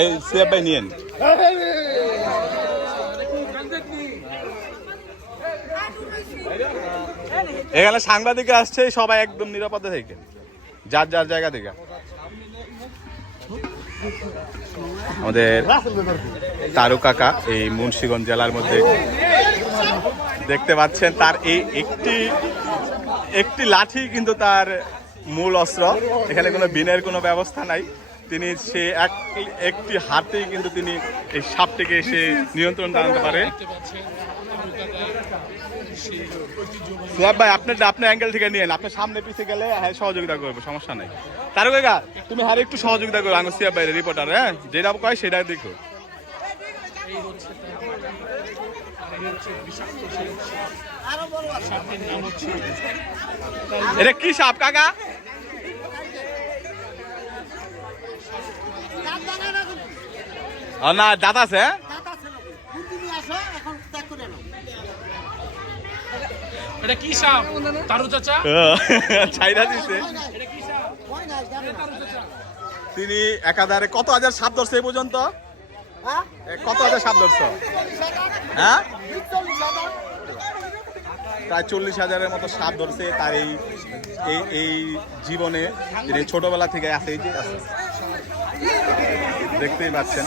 এই সিয়াব এখানে সাংবাদিক আসছে, সবাই একদম নিরাপদে থেকে। যার যার জায়গা থেকে। আমাদের তারু কাকা এই মুন্সিগঞ্জ জেলার মধ্যে দেখতে পাচ্ছেন, তার এই একটি একটি লাঠি কিন্তু তার মূল অস্ত্র। এখানে কোনো বিনের কোনো ব্যবস্থা নাই। তিনি সে এক একটি হাতেই কিন্তু তিনি এই সাপটিকে সে নিয়ন্ত্রণ আনতে পারে। সোহাব ভাই, আপনি আপনি অ্যাঙ্গেল থেকে নিয়েন। আপনি সামনে পিছিয়ে গেলে হ্যাঁ সহযোগিতা করব, সমস্যা নাই। তারু কাকা তুমি হারে একটু সহযোগিতা করো আঙ্গুর সিয়াব ভাই রিপোর্টার হ্যাঁ? যেটা কয় সেটা দেখো। এটা কি সাপ, কাকা? না দাঁত আছে হ্যাঁ? এটা কি সাপ? তারু চাচা? ছাইরা দিছে। তিনি একাধারে কত হাজার সাপ ধরছে এই পর্যন্ত? এ, কত হাজার সাপ ধরছ? হ্যাঁ? প্রায় চল্লিশ হাজারের মতো সাপ ধরছে তার এই এই জীবনে। তিনি ছোটবেলা থেকে আছে এই যে আছে। দেখতেই পাচ্ছেন।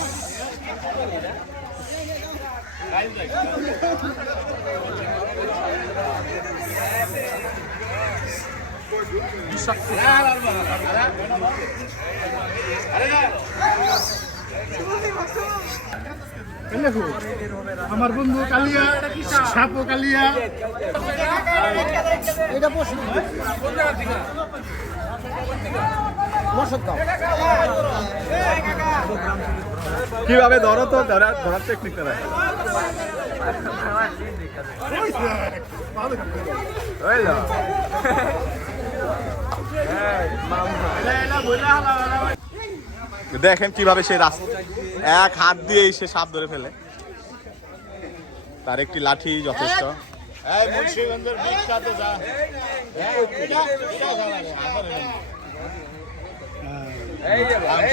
আমার বন্ধু কালিয়া সাপ কালিয়া। এটা পশু কীভাবে ধরো তো? ধরার ধরার টেকনিকটা দেখো। দেখেন কীভাবে সে রাস্তা এক হাত দিয়েই সে সাপ ধরে ফেলে। তার একটি লাঠি যথেষ্ট।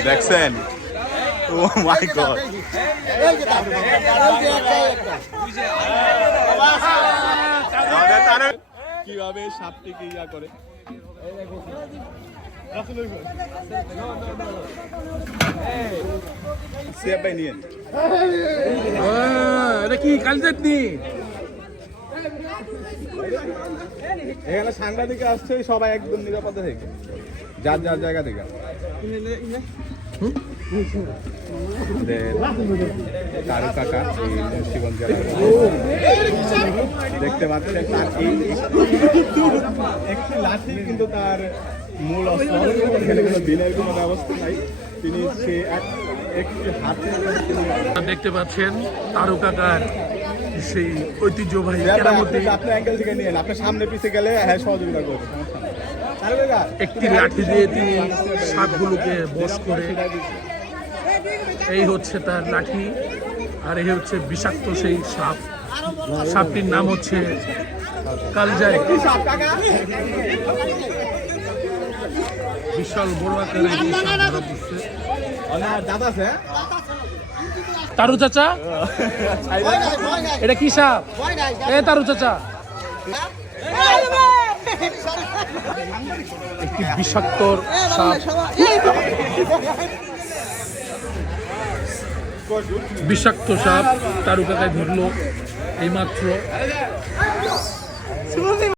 দেখছেন? ও মাই গড কীভাবে সাপটিকে ইয়া করে নিয়ে এটা কি কালি চাটনি এখানে সাংবাদিক আসছে, সবাই একদম নিরাপদে থেকে। যার যার জায়গা থেকে। দেখতে পাচ্ছেন লাঠি, কিন্তু তার মূল অস্ত্র। কোনো ব্যবস্থা নাই। তিনি একটি দেখতে পাচ্ছেন তারু কাকার সেই ঐতিহ্যবাহী কেরামতি আপনি অ্যাঙ্গেল থেকে নিয়েন আপনি সামনে পিছিয়ে গেলে হ্যাঁ সহযোগিতা করবে। একটি লাঠি দিয়ে তিনি সাপগুলোকে বশ করে এই হচ্ছে তার লাঠি আর এই হচ্ছে বিষাক্ত সেই সাপ। সাপটির নাম হচ্ছে কালজাই। কি সাপ বিশাল বড় আকারের এই তারু চাচা? এটা কি সাপ? এ তারু চাচা। একটি বিষাক্ত বিষাক্ত সাপ তারু কাকায় ধরলো এইমাত্র।